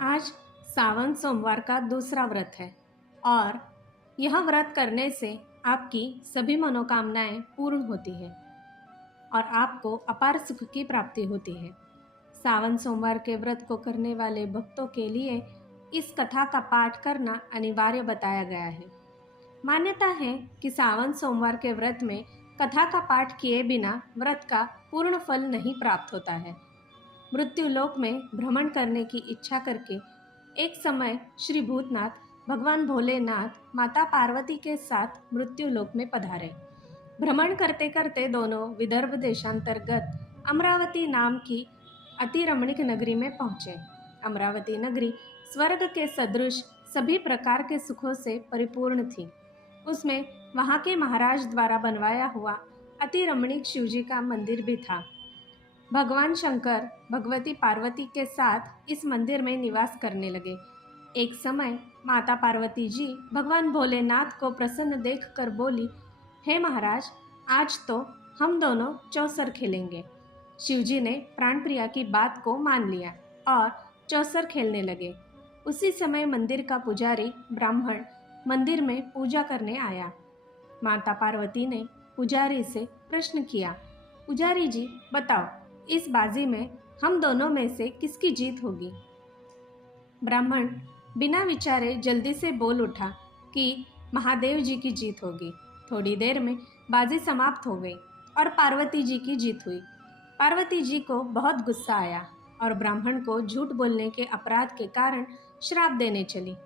आज सावन सोमवार का दूसरा व्रत है और यह व्रत करने से आपकी सभी मनोकामनाएं पूर्ण होती है और आपको अपार सुख की प्राप्ति होती है। सावन सोमवार के व्रत को करने वाले भक्तों के लिए इस कथा का पाठ करना अनिवार्य बताया गया है। मान्यता है कि सावन सोमवार के व्रत में कथा का पाठ किए बिना व्रत का पूर्ण फल नहीं प्राप्त होता है। मृत्युलोक में भ्रमण करने की इच्छा करके एक समय श्री भूतनाथ भगवान भोलेनाथ माता पार्वती के साथ मृत्युलोक में पधारे। भ्रमण करते करते दोनों विदर्भ देशांतर्गत अमरावती नाम की अति रमणीक नगरी में पहुंचे। अमरावती नगरी स्वर्ग के सदृश सभी प्रकार के सुखों से परिपूर्ण थी। उसमें वहां के महाराज द्वारा बनवाया हुआ अति रमणीक शिवजी का मंदिर भी था। भगवान शंकर भगवती पार्वती के साथ इस मंदिर में निवास करने लगे। एक समय माता पार्वती जी भगवान भोलेनाथ को प्रसन्न देखकर बोली, हे महाराज, आज तो हम दोनों चौसर खेलेंगे। शिवजी ने प्राणप्रिया की बात को मान लिया और चौसर खेलने लगे। उसी समय मंदिर का पुजारी ब्राह्मण मंदिर में पूजा करने आया। माता पार्वती ने पुजारी से प्रश्न किया, पुजारी जी बताओ, इस बाजी में हम दोनों में से किसकी जीत होगी? ब्राह्मण बिना विचारे जल्दी से बोल उठा कि महादेव जी की जीत होगी। थोड़ी देर में बाजी समाप्त हो गई और पार्वती जी की जीत हुई। पार्वती जी को बहुत गुस्सा आया और ब्राह्मण को झूठ बोलने के अपराध के कारण श्राप देने चली।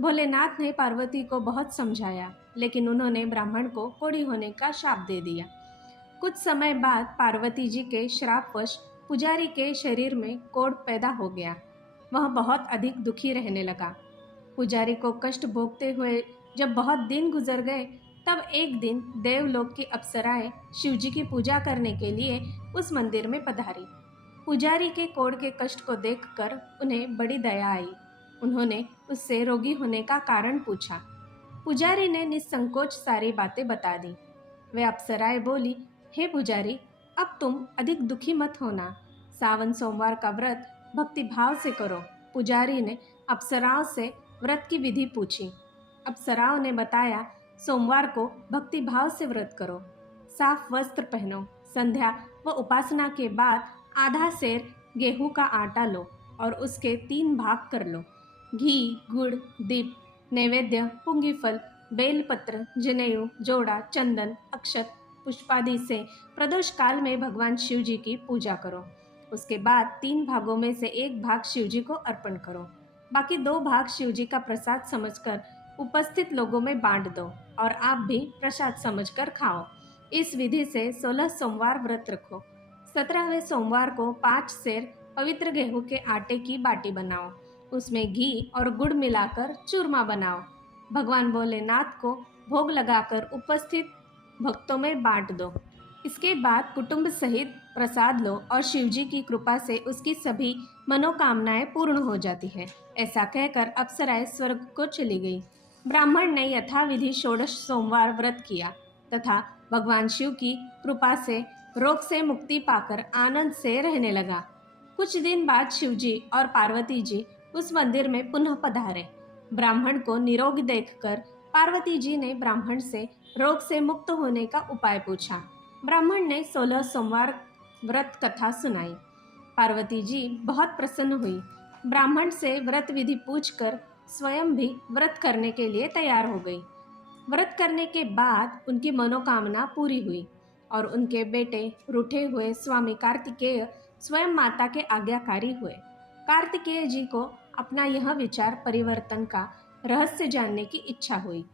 भोलेनाथ ने पार्वती को बहुत समझाया, लेकिन उन्होंने ब्राह्मण को कोढ़ी होने का शाप दे दिया। कुछ समय बाद पार्वती जी के श्रापवश पुजारी के शरीर में कोढ़ पैदा हो गया। वह बहुत अधिक दुखी रहने लगा। पुजारी को कष्ट भोगते हुए जब बहुत दिन गुजर गए, तब एक दिन देवलोक की अप्सराएं शिवजी की पूजा करने के लिए उस मंदिर में पधारी। पुजारी के कोढ़ के कष्ट को देखकर उन्हें बड़ी दया आई। उन्होंने उससे रोगी होने का कारण पूछा। पुजारी ने निसंकोच सारी बातें बता दी। वे अप्सराएं बोली, हे पुजारी, अब तुम अधिक दुखी मत होना। सावन सोमवार का व्रत भक्ति भाव से करो। पुजारी ने अप्सराओं से व्रत की विधि पूछी। अप्सराओं ने बताया, सोमवार को भक्ति भाव से व्रत करो। साफ वस्त्र पहनो। संध्या व उपासना के बाद आधा सेर गेहूं का आटा लो और उसके 3 भाग कर लो। घी, गुड़, दीप, नैवेद्य, पुंगी फल, बेलपत्र, जनेऊ, जोड़ा, चंदन, अक्षत, पुष्पादि से प्रदोष काल में भगवान शिव जी की पूजा करो। उसके बाद 3 भागों में से 1 भाग शिव जी को अर्पण करो। बाकी 2 भाग शिव जी का प्रसाद समझकर उपस्थित लोगों में बांट दो और आप भी प्रसाद समझकर खाओ। इस विधि से 16 सोमवार व्रत रखो। 17वें सोमवार को 5 सेर पवित्र गेहूं के आटे की बाटी बनाओ। उसमें घी और गुड़ मिलाकर चूरमा बनाओ। भगवान भोलेनाथ को भोग लगाकर उपस्थित भक्तों में बांट दो। इसके बाद कुटुंब सहित प्रसाद लो और शिवजी की कृपा से उसकी सभी मनोकामनाएं पूर्ण हो जाती है। ऐसा कहकर अप्सराएं स्वर्ग को चली गई। ब्राह्मण ने यथाविधि 16 सोमवार व्रत किया तथा भगवान शिव की कृपा से रोग से मुक्ति पाकर आनंद से रहने लगा। कुछ दिन बाद शिवजी और पार्वती जी उस मंदिर में पुनः पधारे। ब्राह्मण को निरोग देखकर पार्वती जी ने ब्राह्मण से रोग से मुक्त होने का उपाय पूछा। ब्राह्मण ने 16 सोमवार व्रत कथा सुनाई। पार्वती जी बहुत प्रसन्न हुई। ब्राह्मण से व्रत विधि पूछकर स्वयं भी व्रत करने के लिए तैयार हो गई। व्रत करने के बाद उनकी मनोकामना पूरी हुई और उनके बेटे रूठे हुए स्वामी कार्तिकेय स्वयं माता के आज्ञाकारी हुए। कार्तिकेय जी को अपना यह विचार परिवर्तन का रहस्य जानने की इच्छा हुई।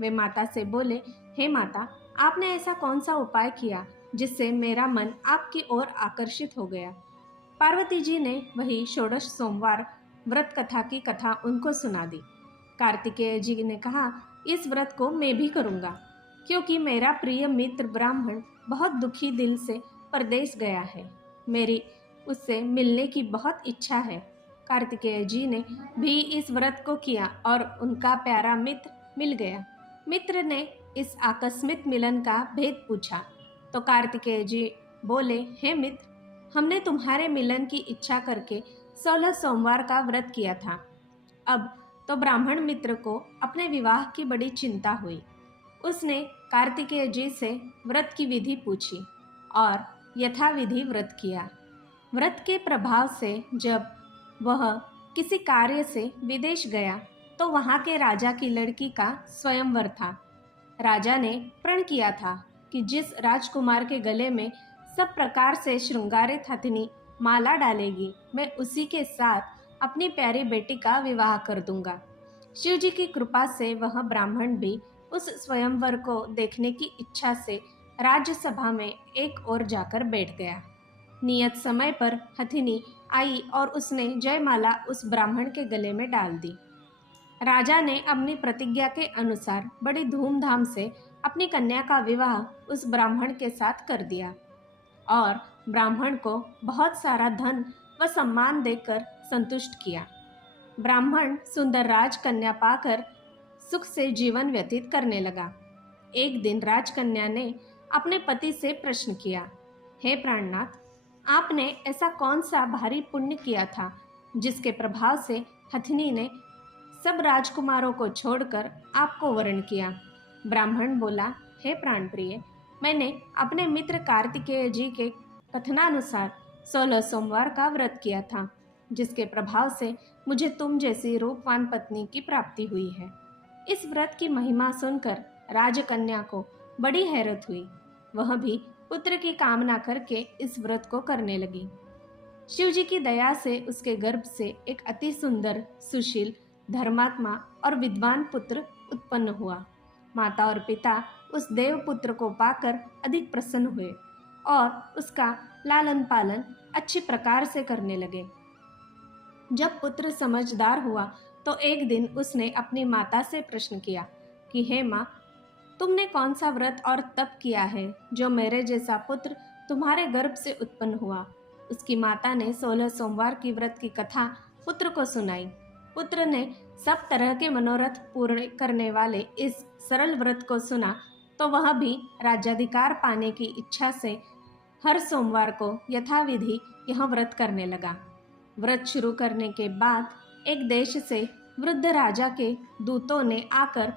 वे माता से बोले, हे माता, आपने ऐसा कौन सा उपाय किया जिससे मेरा मन आपकी ओर आकर्षित हो गया? पार्वती जी ने वही 16 सोमवार व्रत कथा की कथा उनको सुना दी। कार्तिकेय जी ने कहा, इस व्रत को मैं भी करूँगा, क्योंकि मेरा प्रिय मित्र ब्राह्मण बहुत दुखी दिल से परदेश गया है। मेरी उससे मिलने की बहुत इच्छा है। कार्तिकेय जी ने भी इस व्रत को किया और उनका प्यारा मित्र मिल गया। मित्र ने इस आकस्मिक मिलन का भेद पूछा तो कार्तिकेय जी बोले, हे मित्र, हमने तुम्हारे मिलन की इच्छा करके 16 सोमवार का व्रत किया था। अब तो ब्राह्मण मित्र को अपने विवाह की बड़ी चिंता हुई। उसने कार्तिकेय जी से व्रत की विधि पूछी और यथाविधि व्रत किया। व्रत के प्रभाव से जब वह किसी कार्य से विदेश गया तो वहाँ के राजा की लड़की का स्वयंवर था। राजा ने प्रण किया था कि जिस राजकुमार के गले में सब प्रकार से श्रृंगारित हथिनी माला डालेगी, मैं उसी के साथ अपनी प्यारी बेटी का विवाह कर दूंगा। शिव जी की कृपा से वह ब्राह्मण भी उस स्वयंवर को देखने की इच्छा से राज्यसभा में एक ओर जाकर बैठ गया। नियत समय पर हथिनी आई और उसने जयमाला उस ब्राह्मण के गले में डाल दी। राजा ने अपनी प्रतिज्ञा के अनुसार बड़ी धूमधाम से अपनी कन्या का विवाह उस ब्राह्मण के साथ कर दिया और ब्राह्मण को बहुत सारा धन व सम्मान देकर संतुष्ट किया। ब्राह्मण सुंदर राजकन्या पाकर सुख से जीवन व्यतीत करने लगा। एक दिन राजकन्या ने अपने पति से प्रश्न किया, हे प्राणनाथ, आपने ऐसा कौन सा भारी पुण्य किया था जिसके प्रभाव से हथिनी ने सब राजकुमारों को छोड़कर आपको वरण किया? ब्राह्मण बोला, हे प्राणप्रिय, मैंने अपने मित्र कार्तिकेय जी के कथनानुसार 16 सोमवार का व्रत किया था, जिसके प्रभाव से मुझे तुम जैसी रूपवान पत्नी की प्राप्ति हुई है। इस व्रत की महिमा सुनकर राजकन्या को बड़ी हैरत हुई। वह भी पुत्र की कामना करके इस व्रत को करने लगी। शिव जी की दया से उसके गर्भ से एक अति सुंदर, सुशील, धर्मात्मा और विद्वान पुत्र उत्पन्न हुआ। माता और पिता उस देव पुत्र को पाकर अधिक प्रसन्न हुए और उसका लालन पालन अच्छी प्रकार से करने लगे। जब पुत्र समझदार हुआ तो एक दिन उसने अपनी माता से प्रश्न किया कि हे माँ, तुमने कौन सा व्रत और तप किया है जो मेरे जैसा पुत्र तुम्हारे गर्भ से उत्पन्न हुआ? उसकी माता ने 16 सोमवार की व्रत की कथा पुत्र को सुनाई। पुत्र ने सब तरह के मनोरथ पूर्ण करने वाले इस सरल व्रत को सुना तो वह भी राज्याधिकार पाने की इच्छा से हर सोमवार को यथाविधि यह व्रत करने लगा। व्रत शुरू करने के बाद एक देश से वृद्ध राजा के दूतों ने आकर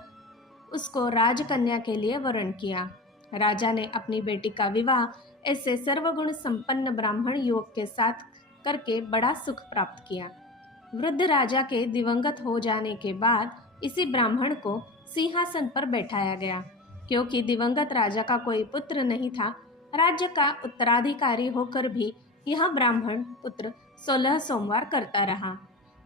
उसको राजकन्या के लिए वरण किया। राजा ने अपनी बेटी का विवाह ऐसे सर्वगुण संपन्न ब्राह्मण युवक के साथ करके बड़ा सुख प्राप्त किया। वृद्ध राजा के दिवंगत हो जाने के बाद इसी ब्राह्मण को सिंहासन पर बैठाया गया। क्योंकि दिवंगत राजा का कोई पुत्र नहीं था, राज्य का उत्तराधिकारी होकर भी यह ब्राह्मण पुत्र 16 सोमवार करता रहा।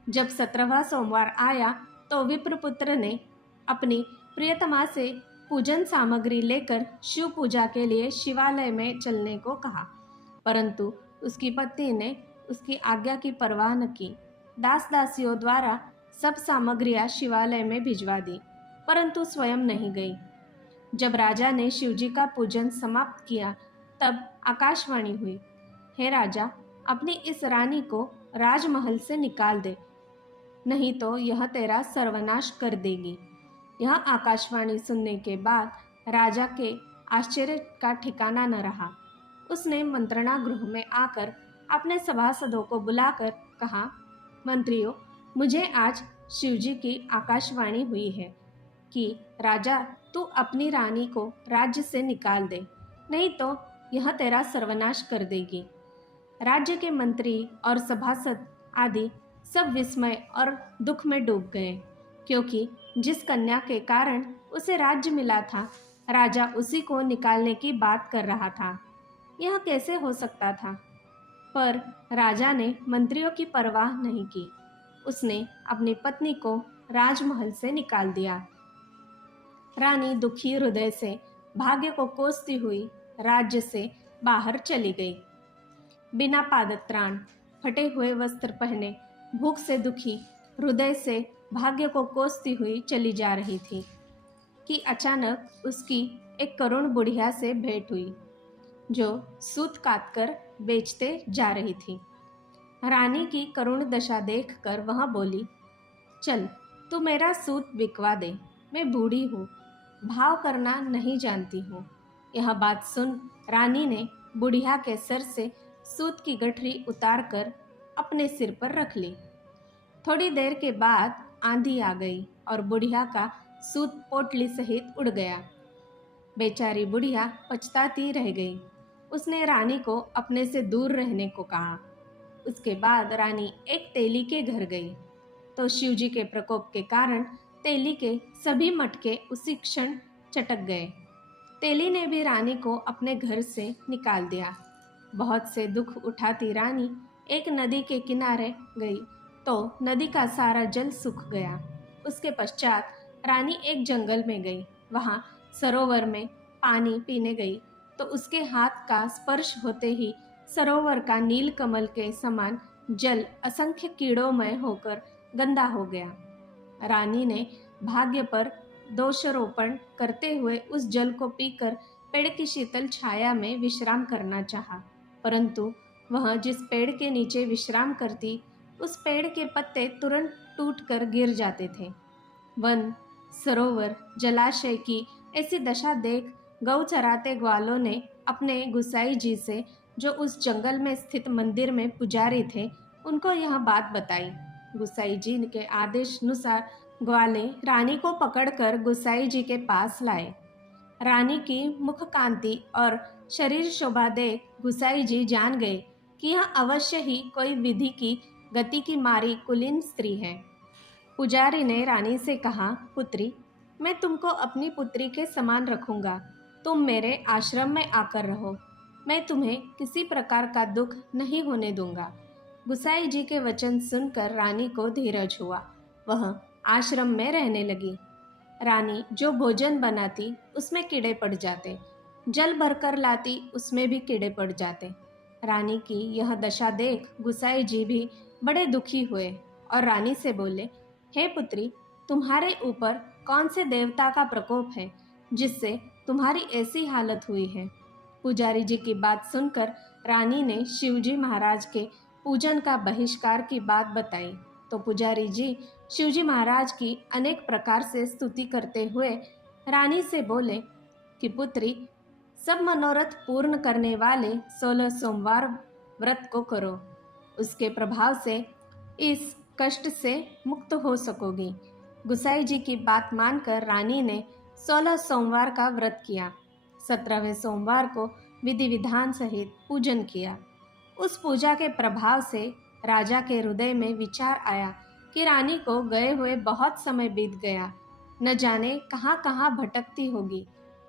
जब 17वां सोमवार आया तो विप्रपुत्र ने अपनी प्रियतमा से पूजन सामग्री लेकर शिव पूजा के लिए शिवालय में चलने को कहा, परंतु उसकी पत्नी ने उसकी आज्ञा की परवाह न की। दास दासियों द्वारा सब सामग्रियां शिवालय में भिजवा दी, परंतु स्वयं नहीं गई। जब राजा ने शिवजी का पूजन समाप्त किया तब आकाशवाणी हुई, हे राजा, अपनी इस रानी को राजमहल से निकाल दे, नहीं तो यह तेरा सर्वनाश कर देगी। यह आकाशवाणी सुनने के बाद राजा के आश्चर्य का ठिकाना न रहा। उसने मंत्रणा गृह में आकर अपने सभासदों को बुलाकर कहा, मंत्रियों, मुझे आज शिवजी की आकाशवाणी हुई है कि राजा, तू अपनी रानी को राज्य से निकाल दे, नहीं तो यह तेरा सर्वनाश कर देगी। राज्य के मंत्री और सभासद आदि सब विस्मय और दुख में डूब गए, क्योंकि जिस कन्या के कारण उसे राज्य मिला था, राजा उसी को निकालने की बात कर रहा था। यह कैसे हो सकता था? पर राजा ने मंत्रियों की परवाह नहीं की। उसने अपनी पत्नी को राजमहल से निकाल दिया। रानी दुखी हृदय से भाग्य को कोसती हुई राज्य से बाहर चली गई। बिना पादत्राण, फटे हुए वस्त्र पहने, भूख से दुखी हृदय से भाग्य को कोसती हुई चली जा रही थी कि अचानक उसकी एक करुण बुढ़िया से भेंट हुई, जो सूत काटकर बेचते जा रही थी। रानी की करुण दशा देखकर वह बोली, चल, तू मेरा सूत बिकवा दे, मैं बूढ़ी हूँ, भाव करना नहीं जानती हूँ। यह बात सुन रानी ने बुढ़िया के सर से सूत की गठरी उतारकर अपने सिर पर रख ली। थोड़ी देर के बाद आंधी आ गई और बुढ़िया का सूत पोटली सहित उड़ गया। बेचारी बुढ़िया पछताती रह गई। उसने रानी को अपने से दूर रहने को कहा। उसके बाद रानी एक तेली के घर गई तो शिवजी के प्रकोप के कारण तेली के सभी मटके उसी क्षण चटक गए। तेली ने भी रानी को अपने घर से निकाल दिया। बहुत से दुख उठाती रानी एक नदी के किनारे गई तो नदी का सारा जल सूख गया। उसके पश्चात रानी एक जंगल में गई। वहाँ सरोवर में पानी पीने गई तो उसके हाथ का स्पर्श होते ही सरोवर का नील कमल के समान जल असंख्य कीड़ोमय होकर गंदा हो गया। रानी ने भाग्य पर दोषारोपण करते हुए उस जल को पीकर पेड़ की शीतल छाया में विश्राम करना चाहा, परंतु वह जिस पेड़ के नीचे विश्राम करती उस पेड़ के पत्ते तुरंत टूटकर गिर जाते थे। वन, सरोवर, जलाशय की ऐसी दशा देख गौ चराते ग्वालों ने अपने गुसाई जी से, जो उस जंगल में स्थित मंदिर में पुजारी थे, उनको यह बात बताई। गुसाई जी के आदेश अनुसार ग्वाले रानी को पकड़कर गुसाई जी के पास लाए। रानी की मुख कांति और शरीर शोभा देख गुसाई जी जान गए कि यह अवश्य ही कोई विधि की गति की मारी कुलीन स्त्री है। पुजारी ने रानी से कहा, पुत्री, मैं तुमको अपनी पुत्री के समान रखूंगा। तुम मेरे आश्रम में आकर रहो। मैं तुम्हें किसी प्रकार का दुख नहीं होने दूंगा। गुसाई जी के वचन सुनकर रानी को धीरज हुआ। वह आश्रम में रहने लगी। रानी जो भोजन बनाती उसमें कीड़े पड़ जाते, जल भरकर लाती उसमें भी कीड़े पड़ जाते। रानी की यह दशा देख गुसाई जी भी बड़े दुखी हुए और रानी से बोले, हे पुत्री, तुम्हारे ऊपर कौन से देवता का प्रकोप है जिससे तुम्हारी ऐसी हालत हुई है। पुजारी जी की बात सुनकर रानी ने शिवजी महाराज के पूजन का बहिष्कार की बात बताई तो पुजारी जी शिवजी महाराज की अनेक प्रकार से स्तुति करते हुए रानी से बोले कि पुत्री, सब मनोरथ पूर्ण करने वाले 16 सोमवार व्रत को करो। उसके प्रभाव से इस कष्ट से मुक्त हो सकोगी। गुसाई जी की बात मानकर रानी ने 16 सोमवार का व्रत किया। 17वें सोमवार को विधि विधान सहित पूजन किया। उस पूजा के प्रभाव से राजा के हृदय में विचार आया कि रानी को गए हुए बहुत समय बीत गया, न जाने कहाँ कहाँ भटकती होगी,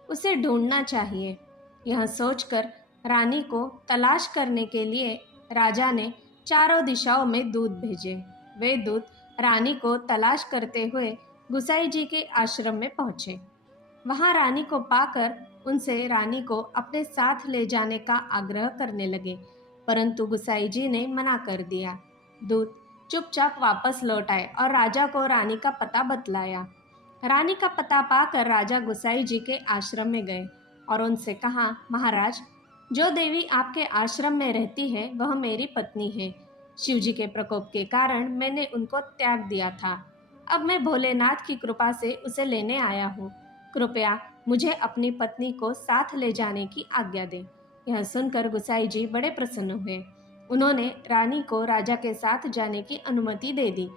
उसे ढूंढना चाहिए। यह सोचकर रानी को तलाश करने के लिए राजा ने चारों दिशाओं में दूत भेजे। वे दूत रानी को तलाश करते हुए गुसाई जी के आश्रम में पहुँचे। वहाँ रानी को पाकर उनसे रानी को अपने साथ ले जाने का आग्रह करने लगे, परंतु गुसाई जी ने मना कर दिया। दूत चुपचाप वापस लौट आए और राजा को रानी का पता बतलाया। रानी का पता पाकर राजा गुसाई जी के आश्रम में गए और उनसे कहा, महाराज, जो देवी आपके आश्रम में रहती है वह मेरी पत्नी है। शिवजी के प्रकोप के कारण मैंने उनको त्याग दिया था। अब मैं भोलेनाथ की कृपा से उसे लेने आया हूँ। कृपया मुझे अपनी पत्नी को साथ ले जाने की आज्ञा दें। यह सुनकर गुसाई जी बड़े प्रसन्न हुए। उन्होंने रानी को राजा के साथ जाने की अनुमति दे दी।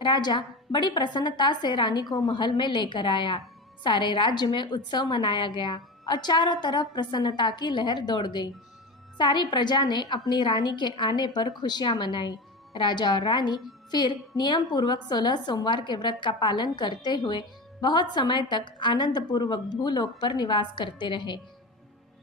राजा बड़ी प्रसन्नता से रानी को महल में लेकर आया। सारे राज्य में उत्सव मनाया गया और चारों तरफ प्रसन्नता की लहर दौड़ गई। सारी प्रजा ने अपनी रानी के आने पर खुशियां मनाई। राजा और रानी फिर नियम पूर्वक 16 सोमवार के व्रत का पालन करते हुए बहुत समय तक आनंद पूर्वक भूलोक पर निवास करते रहे।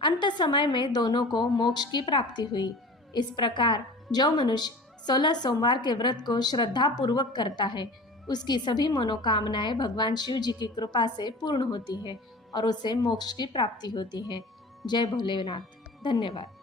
अंत समय में दोनों को मोक्ष की प्राप्ति हुई। इस प्रकार जो मनुष्य 16 सोमवार के व्रत को श्रद्धा पूर्वक करता है, उसकी सभी मनोकामनाएं भगवान शिव जी की कृपा से पूर्ण होती है और उसे मोक्ष की प्राप्ति होती है। जय भोलेनाथ। धन्यवाद।